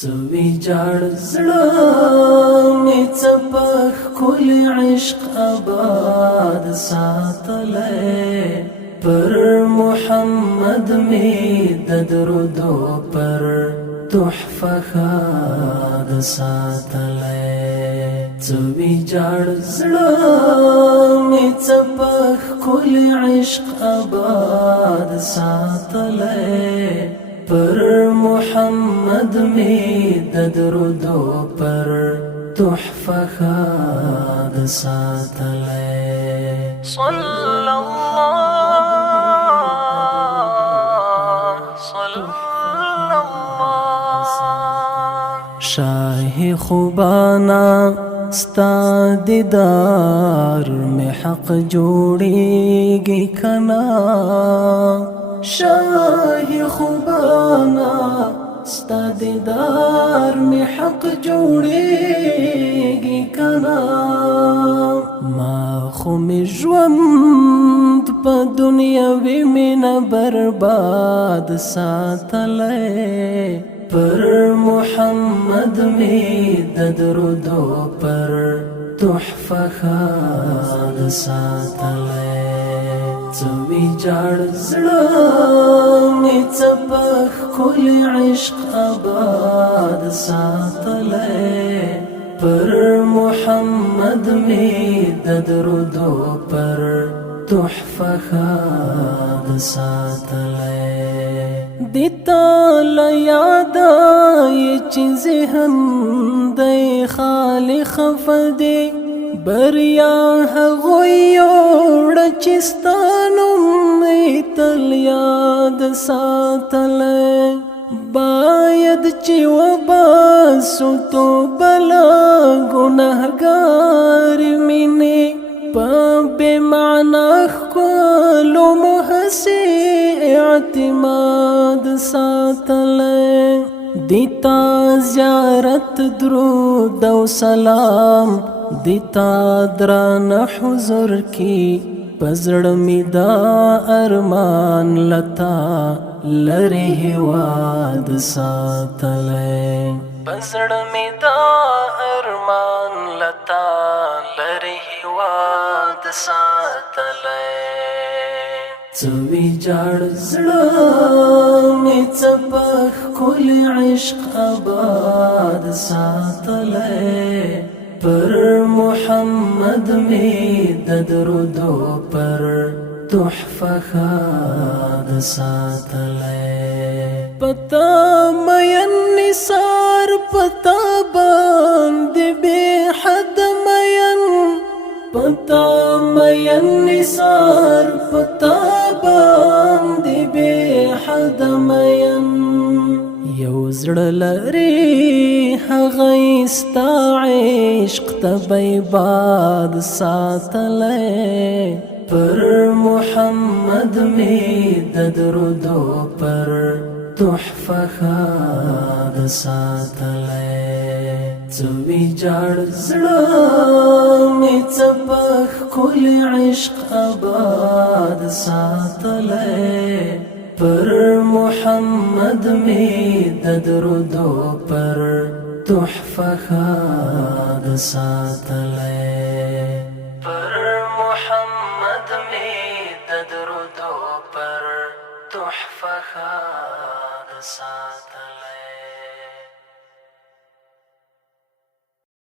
څوی جاړ زړه مې څپخ کل عشق آباد ساتلی پر محمد می د درودو پر تحفه ښاد ساتلی څوی جاړ زړه مې څپخ کل عشق آباد ساتلی پر محمد می د درودو پر تحفه ښاد ساتلی صلی الله شاه خوبانا ستا دیدار میں حق جوړیږي کنا شاه خوبانا ستا دیدار میں حق جوړیږي کنا ما خو می ژوند په دنیاوي مینه برباد ساتلی پر محمد می د درودو پر تحفه ښاد ساتلی څوی جاړ زړه مې څپخ کل عشق آباد ساتلی پر محمد می د درودو پر تحفه ښاد ساتلی دیتا لیادای چې ذهن دی خالی خفدی بریا هغوی یوړه چې ستا نوم مې تل یاد ساتلی باید چې وباسو توبه له ګنهګار مینې په بې معنا ښکلو مو هسې اعتماد ساتلی دیتا زیارت درود او سلام دیتا درانه حضور کی پزړه می دا ارمان لتا لری هواد ساتلی پزړه می دا ارمان لتا لری هواد ساتلی څوی جاړ زړه مې څپخ کل عشق آباد ساتلی پر محمد می د درودو پر تحفه ښاد ساتلی پتا مین نثار پتا باندې بې حد مین پتا مین نثار پتا باندې بې حد مین یو زړه لري هغه ستا عشق ته باد ساتلی پر محمد می د درودو پر تحفه ښاد ساتلی څوی جاړ زړه مې څپخ کل عشق آباد ساتلی پر محمد می د درودو پر تحفه ښاد ساتلی پر محمد می د درودو پر تحفه ښاد ساتلی